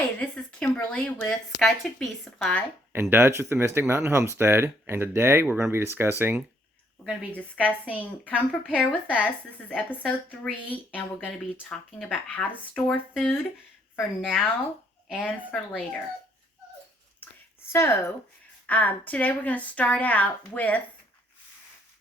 Hi, this is Kimberly with Skiatook Bee Supply. And Dutch with the Mystic Mountain Homestead. And today we're going to be discussing Come Prepare With Us. This is episode 3, and we're going to be talking about how to store food for now and for later. So, today we're going to start out with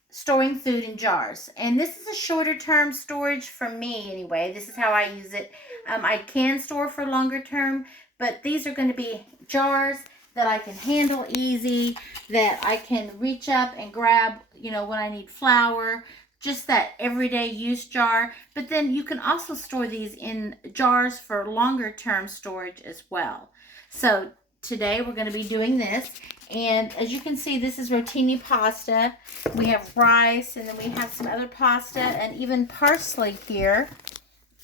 storing food in jars. And this is a shorter term storage for me anyway. This is how I use it. I can store for longer term, but these are going to be jars that I can handle easy, that I can reach up and grab, when I need flour, just that everyday use jar. But then you can also store these in jars for longer term storage as well. So today we're going to be doing this, and as you can see, this is Rotini Pasta. We have rice, and then we have some other pasta and even parsley here,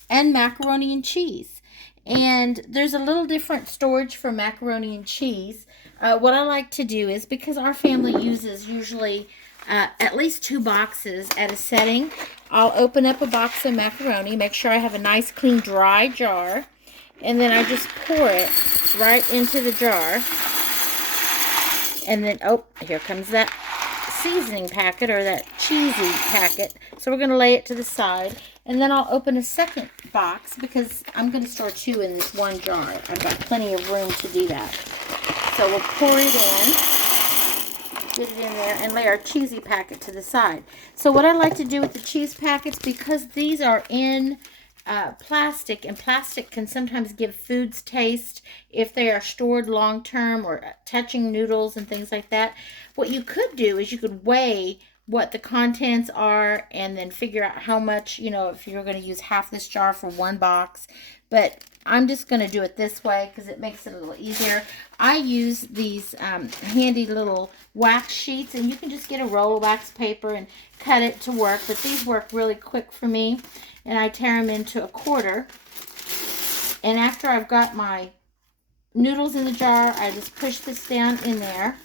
and macaroni and cheese. And there's a little different storage for macaroni and cheese. What I like to do is, because our family uses usually at least 2 boxes at a setting, I'll open up a box of macaroni, make sure I have a nice clean dry jar, and then I just pour it right into the jar. And then, here comes that seasoning packet, or that cheesy packet. So we're going to lay it to the side. And then I'll open a second box, because I'm going to store 2 in this one jar. I've got plenty of room to do that. So we'll pour it in, get it in there, and lay our cheesy packet to the side. So what I like to do with the cheese packets, because these are in plastic, and plastic can sometimes give foods taste if they are stored long term or touching noodles and things like that. What you could do is you could weigh what the contents are and then figure out how much, if you're going to use half this jar for 1 box. But I'm just going to do it this way because it makes it a little easier. I use these handy little wax sheets, and you can just get a roll of wax paper and cut it to work, but these work really quick for me. And I tear them into a quarter. And after I've got my noodles in the jar, I just push this down in there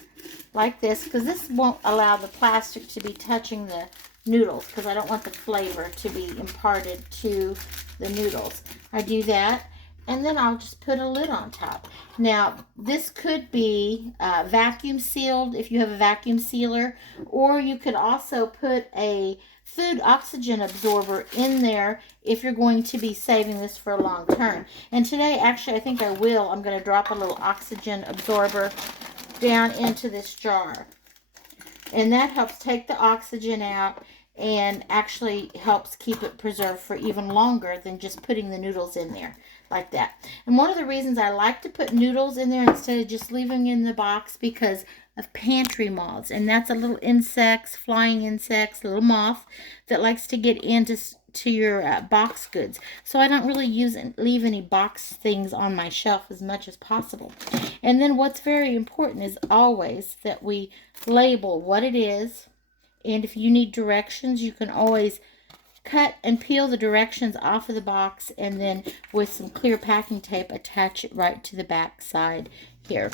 like this, because this won't allow the plastic to be touching the noodles, because I don't want the flavor to be imparted to the noodles. I do that, and then I'll just put a lid on top. Now, this could be vacuum sealed if you have a vacuum sealer, or you could also put a food oxygen absorber in there if you're going to be saving this for a long term. And today, actually, I think I will. I'm going to drop a little oxygen absorber down into this jar. And that helps take the oxygen out and actually helps keep it preserved for even longer than just putting the noodles in there like that. And one of the reasons I like to put noodles in there instead of just leaving in the box, because of pantry moths, and that's a little insects, flying insects, little moth that likes to get into your box goods. So I don't really leave any box things on my shelf as much as possible. And then what's very important is always that we label what it is. And if you need directions, you can always cut and peel the directions off of the box, and then with some clear packing tape attach it right to the back side here.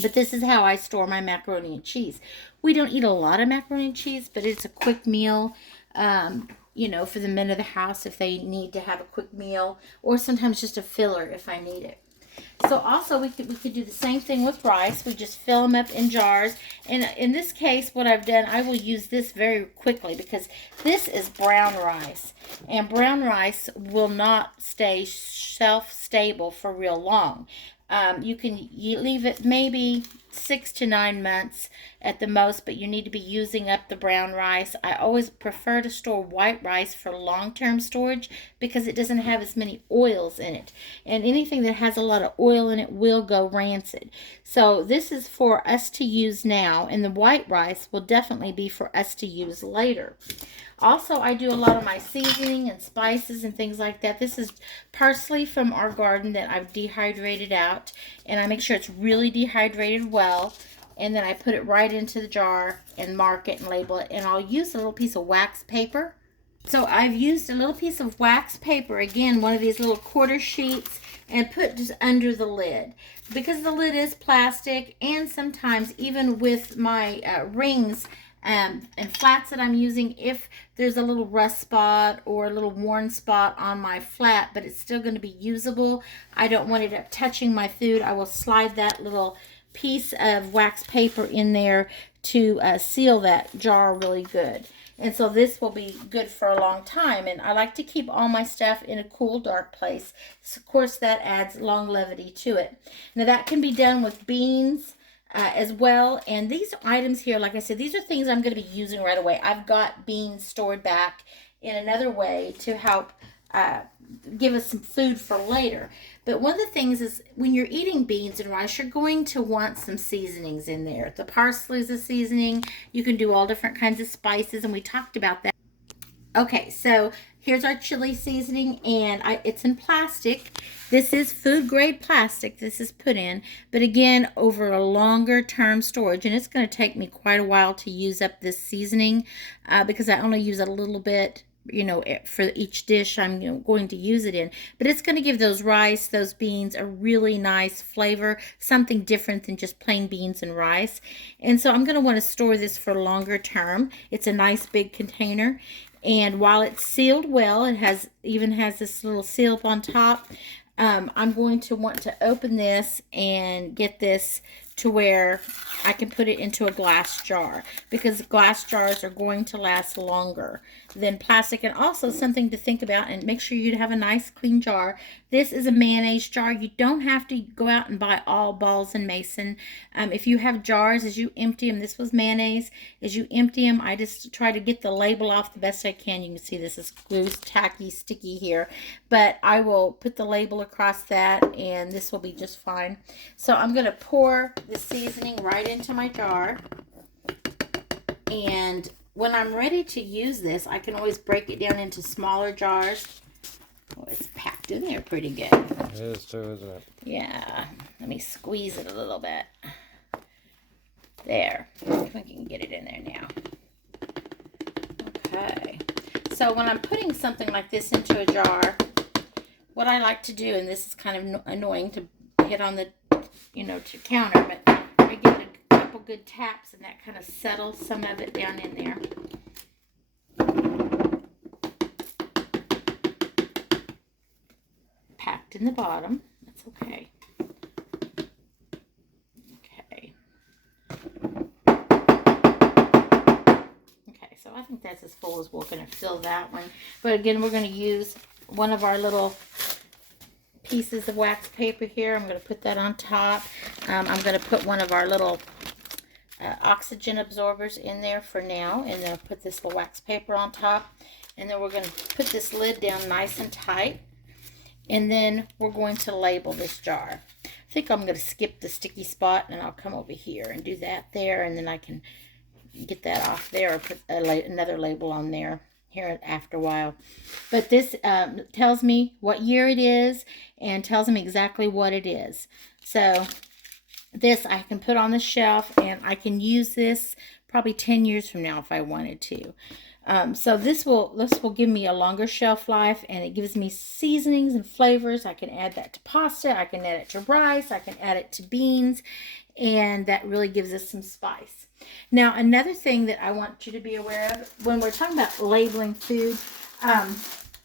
But this is how I store my macaroni and cheese. We don't eat a lot of macaroni and cheese, but it's a quick meal, for the men of the house if they need to have a quick meal, or sometimes just a filler if I need it. So also we could do the same thing with rice. We just fill them up in jars. And in this case, what I've done, I will use this very quickly, because this is brown rice. And brown rice will not stay shelf-stable for real long. You leave it maybe 6 to 9 months at the most, but you need to be using up the brown rice. I always prefer to store white rice for long-term storage, because it doesn't have as many oils in it. And anything that has a lot of oil in it will go rancid. So this is for us to use now, and the white rice will definitely be for us to use later. Also, I do a lot of my seasoning and spices and things like that. This is parsley from our garden that I've dehydrated out, and I make sure it's really dehydrated well, and then I put it right into the jar and mark it and label it. And I'll use a little piece of wax paper. So I've used a little piece of wax paper, again, one of these little quarter sheets, and put just under the lid, because the lid is plastic, and sometimes even with my rings and flats that I'm using. If there's a little rust spot or a little worn spot on my flat, but it's still going to be usable, I don't want it touching my food, I will slide that little piece of wax paper in there to seal that jar really good. And so this will be good for a long time. And I like to keep all my stuff in a cool, dark place. So of course, that adds longevity to it. Now that can be done with beans as well. And these items here, like I said, these are things I'm going to be using right away. I've got beans stored back in another way to help give us some food for later. But one of the things is when you're eating beans and rice, you're going to want some seasonings in there. The parsley is a seasoning. You can do all different kinds of spices, and we talked about that. Okay, so here's our chili seasoning, and it's in plastic. This is food grade plastic this is put in, but again, over a longer term storage, and it's going to take me quite a while to use up this seasoning because I only use a little bit, for each dish I'm going to use it in. But it's going to give those rice, those beans, a really nice flavor, something different than just plain beans and rice. And so I'm going to want to store this for longer term. It's a nice big container. And while it's sealed well, it even has this little seal up on top. I'm going to want to open this and get this to where I can put it into a glass jar, because glass jars are going to last longer than plastic. And also something to think about, and make sure you have a nice clean jar. This is a mayonnaise jar. You don't have to go out and buy all Balls and Mason. If you have jars, as you empty them, this was mayonnaise, as you empty them, I just try to get the label off the best I can. You can see this is glue, tacky, sticky here, but I will put the label across that, and this will be just fine. So I'm going to pour the seasoning right into my jar, and when I'm ready to use this, I can always break it down into smaller jars. Oh, it's packed in there pretty good. It is too, isn't it? Yeah, let me squeeze it a little bit. There, we can get it in there now. Okay, so when I'm putting something like this into a jar, what I like to do, and this is kind of annoying to hit on the to counter, but I give it a couple good taps, and that kind of settles some of it down in there. Packed in the bottom. That's okay. Okay. Okay, so I think that's as full as we're going to fill that one. But again, we're going to use one of our little pieces of wax paper here. I'm going to put that on top. I'm going to put one of our little oxygen absorbers in there for now, and then I'll put this little wax paper on top, and then we're going to put this lid down nice and tight, and then we're going to label this jar. I think I'm going to skip the sticky spot, and I'll come over here and do that there, and then I can get that off there, or put another label on there here after a while. But this tells me what year it is and tells me exactly what it is. So this I can put on the shelf, and I can use this probably 10 years from now if I wanted to. So this will give me a longer shelf life, and it gives me seasonings and flavors. I can add that to pasta, I can add it to rice, I can add it to beans, and that really gives us some spice. Now, another thing that I want you to be aware of when we're talking about labeling food,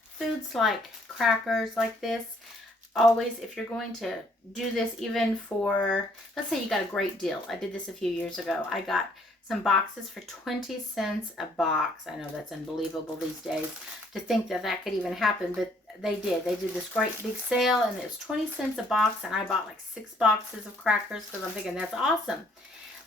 foods like crackers like this, always, if you're going to do this, even for, let's say you got a great deal. I did this a few years ago. I got some boxes for 20 cents a box. I know that's unbelievable these days to think that that could even happen, but they did. They did this great big sale, and it was 20 cents a box, and I bought like 6 boxes of crackers because I'm thinking that's awesome.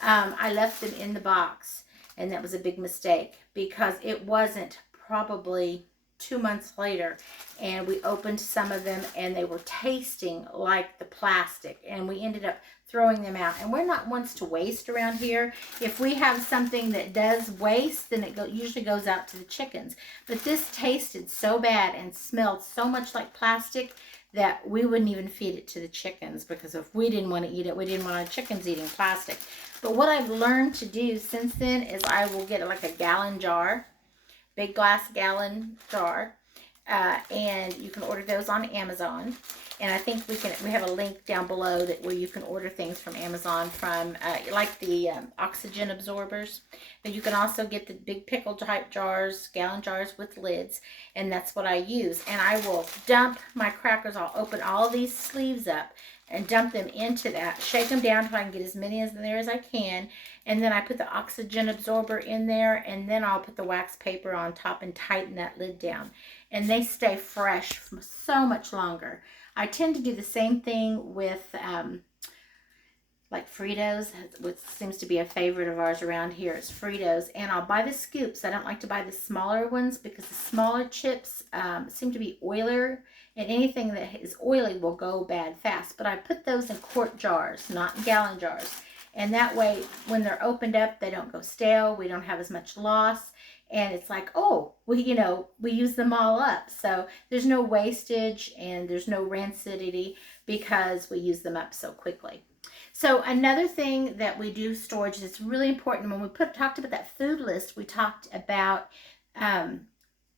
I left them in the box, and that was a big mistake because it wasn't probably 2 months later, and we opened some of them, and they were tasting like the plastic, and we ended up throwing them out. And we're not ones to waste around here. If we have something that does waste, then it usually goes out to the chickens. But this tasted so bad and smelled so much like plastic that we wouldn't even feed it to the chickens, because if we didn't want to eat it, we didn't want our chickens eating plastic. But what I've learned to do since then is I will get like a gallon jar, big glass gallon jar, and you can order those on Amazon. And I think we have a link down below where you can order things from Amazon from like the oxygen absorbers. But you can also get the big pickle type jars, gallon jars with lids, and that's what I use. And I will dump my crackers. I'll open all these sleeves up and dump them into that, shake them down so I can get as many in there as I can, and then I put the oxygen absorber in there, and then I'll put the wax paper on top and tighten that lid down, and they stay fresh for so much longer. I tend to do the same thing with like Fritos, which seems to be a favorite of ours around here. It's Fritos, and I'll buy the scoops. I don't like to buy the smaller ones because the smaller chips seem to be oilier, and anything that is oily will go bad fast. But I put those in quart jars, not in gallon jars, and that way when they're opened up, they don't go stale. We don't have as much loss, and it's like, oh, we use them all up. So there's no wastage and there's no rancidity because we use them up so quickly. So another thing that we do storage that's really important, when we talked about that food list, we talked about,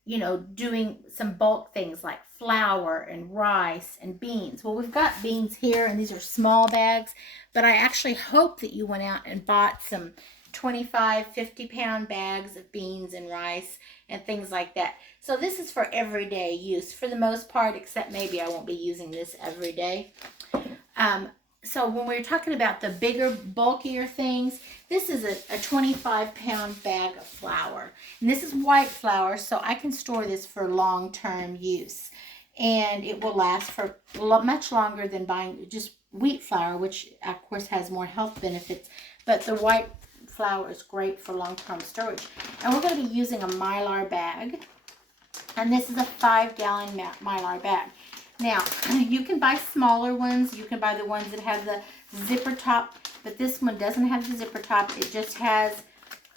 doing some bulk things like flour and rice and beans. Well, we've got beans here, and these are small bags, but I actually hope that you went out and bought some 25, 50-pound bags of beans and rice and things like that. So this is for everyday use for the most part, except maybe I won't be using this every day. So when we're talking about the bigger, bulkier things, this is a 25-pound bag of flour. And this is white flour, so I can store this for long-term use. And it will last for much longer than buying just wheat flour, which, of course, has more health benefits. But the white flour is great for long-term storage. And we're going to be using a Mylar bag. And this is a 5-gallon Mylar bag. Now, you can buy smaller ones. You can buy the ones that have the zipper top, but this one doesn't have the zipper top. It just has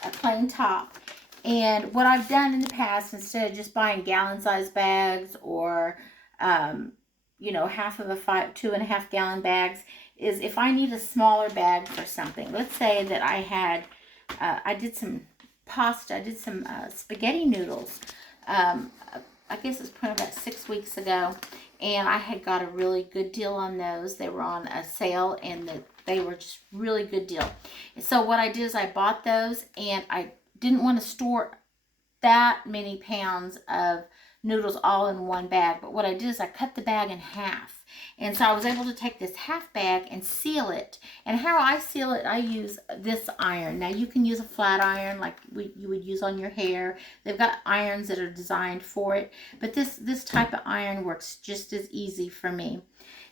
a plain top. And what I've done in the past, instead of just buying gallon-sized bags or, half of a 2.5 gallon bags, is if I need a smaller bag for something. Let's say that I had, I did some pasta, I did some spaghetti noodles. I guess it's probably about 6 weeks ago. And I had got a really good deal on those. They were on a sale, and they were just really good deal. And so what I did is I bought those, and I didn't want to store that many pounds of noodles all in one bag. But what I did is I cut the bag in half. And so I was able to take this half bag and seal it. And how I seal it, I use this iron. Now, you can use a flat iron like you would use on your hair. They've got irons that are designed for it. But this type of iron works just as easy for me.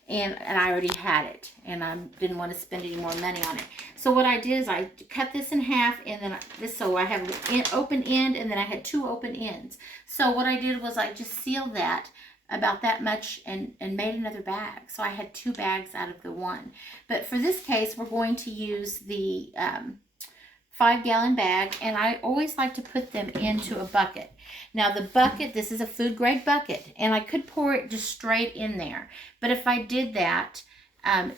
And I already had it. And I didn't want to spend any more money on it. So what I did is I cut this in half. And then so I have an open end. And then I had 2 open ends. So what I did was I just sealed that about that much and made another bag. So I had 2 bags out of the one. But for this case, we're going to use the 5-gallon bag, and I always like to put them into a bucket. Now the bucket, this is a food grade bucket, and I could pour it just straight in there. But if I did that,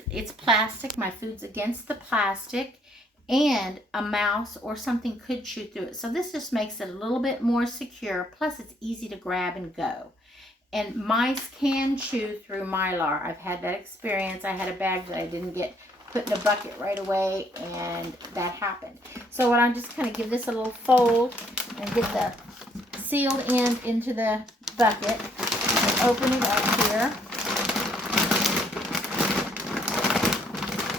it's plastic, my food's against the plastic, and a mouse or something could chew through it. So this just makes it a little bit more secure, plus it's easy to grab and go. And mice can chew through Mylar. I've had that experience. I had a bag that I didn't get put in a bucket right away, and that happened. So what I'm just kind of give this a little fold and get the sealed end into the bucket and open it up here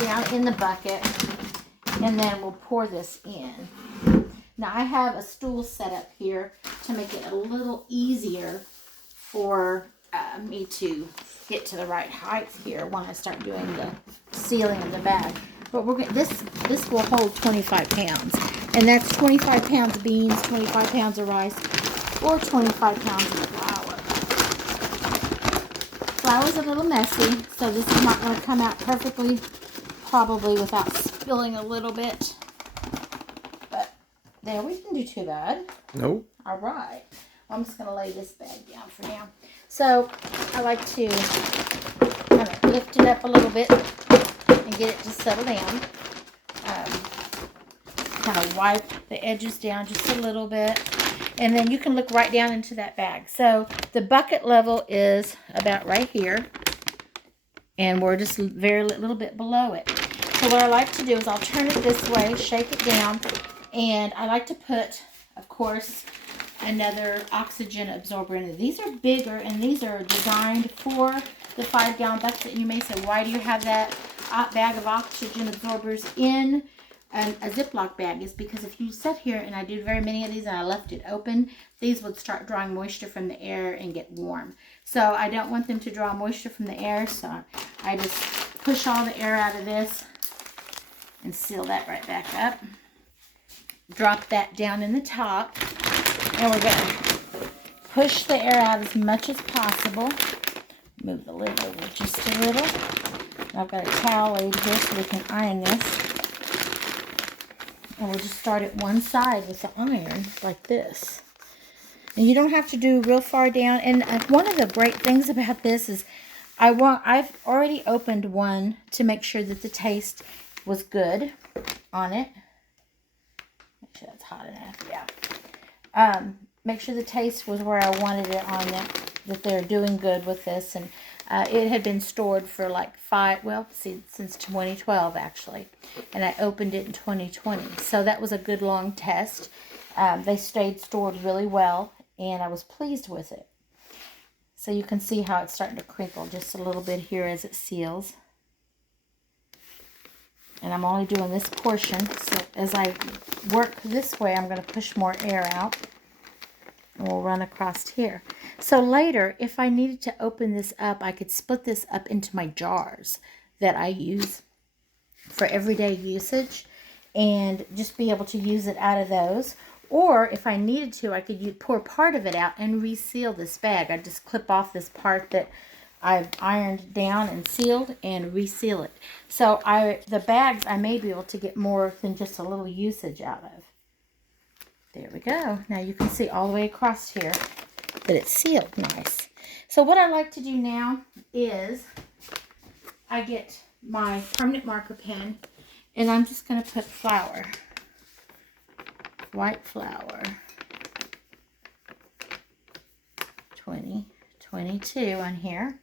down in the bucket, and then we'll pour this in. Now I have a stool set up here to make it a little easier for me to get to the right height here when I start doing the sealing of the bag. But this will hold 25 pounds. And that's 25 pounds of beans, 25 pounds of rice, or 25 pounds of flour. Flour's a little messy, so this is not going to come out perfectly, probably without spilling a little bit. But there, we didn't do too bad. Nope. All right. I'm just going to lay this bag down for now. So I like to kind of lift it up a little bit and get it to settle down. Kind of wipe the edges down just a little bit. And then you can look right down into that bag. So the bucket level is about right here. And we're just very little bit below it. So what I like to do is I'll turn it this way, shake it down, and I like to put, of course, another oxygen absorber in it. These are bigger, and these are designed for the 5-gallon bucket. And you may say, why do you have that bag of oxygen absorbers in a Ziploc bag? Is because if you sit here, and I do very many of these and I left it open, these would start drawing moisture from the air and get warm. So I don't want them to draw moisture from the air, so I just push all the air out of this and seal that right back up. Drop that down in the top, and we're going to push the air out as much as possible. Move the lid over just a little. I've got a towel laid here so we can iron this. And we'll just start at one side with the iron like this. And you don't have to do real far down. And one of the great things about this is I've already opened one to make sure that the taste was good on it. Make sure that's hot enough. Yeah. Make sure the taste was where I wanted it on it, that they're doing good with this. And it had been stored for like since 2012 actually. And I opened it in 2020. So that was a good long test. They stayed stored really well, and I was pleased with it. So you can see how it's starting to crinkle just a little bit here as it seals. And I'm only doing this portion, so as I work this way, I'm going to push more air out. And we'll run across here. So later, if I needed to open this up, I could split this up into my jars that I use for everyday usage and just be able to use it out of those. Or if I needed to, I could pour part of it out and reseal this bag. I just clip off this part that I've ironed down and sealed and reseal it. So the bags I may be able to get more than just a little usage out of. There we go. Now you can see all the way across here that it's sealed nice. So what I like to do now is I get my permanent marker pen, and I'm just going to put flour. White flour. 2022 on here.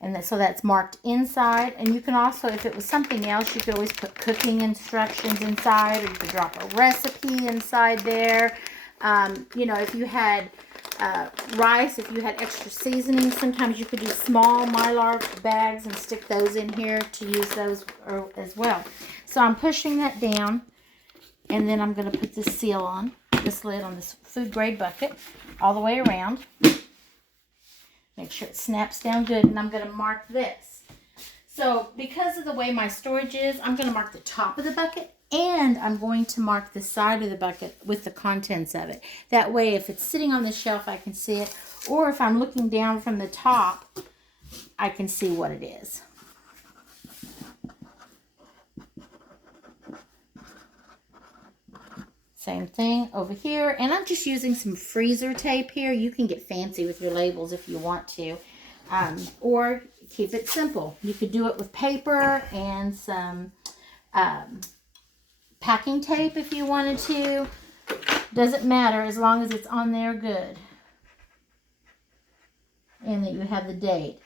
And so that's marked inside. And you can also, if it was something else, you could always put cooking instructions inside, or you could drop a recipe inside there. You know, if you had rice, if you had extra seasoning, sometimes you could do small Mylar bags and stick those in here to use those as well. So I'm pushing that down, and then I'm going to put this seal on, this lid on this food grade bucket all the way around. Make sure it snaps down good, and I'm going to mark this. So because of the way my storage is, I'm going to mark the top of the bucket, and I'm going to mark the side of the bucket with the contents of it. That way, if it's sitting on the shelf, I can see it, or if I'm looking down from the top, I can see what it is. Same thing over here, and I'm just using some freezer tape here. You can get fancy with your labels if you want to, or keep it simple. You could do it with paper and some packing tape if you wanted to. Doesn't matter as long as it's on there good, and that you have the date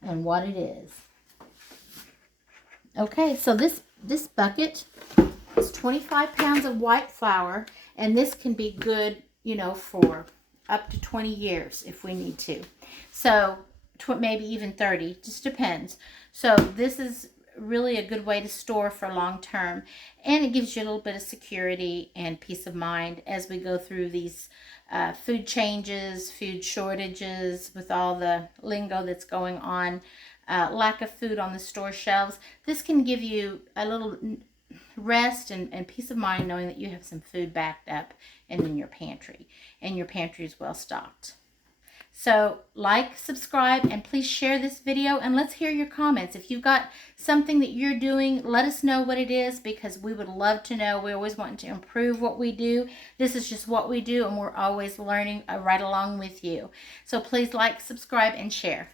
and what it is. Okay, so this bucket, it's 25 pounds of white flour, and this can be good, you know, for up to 20 years if we need to. So maybe even 30, just depends. So this is really a good way to store for long term, and it gives you a little bit of security and peace of mind as we go through these food changes, food shortages, with all the lingo that's going on, lack of food on the store shelves. This can give you a little rest and peace of mind knowing that you have some food backed up and in your pantry, and your pantry is well stocked. So like, subscribe, and please share this video, and let's hear your comments. If you've got something that you're doing, let us know what it is, because we would love to know. We always want to improve what we do. This is just what we do, and we're always learning right along with you. So please like, subscribe, and share.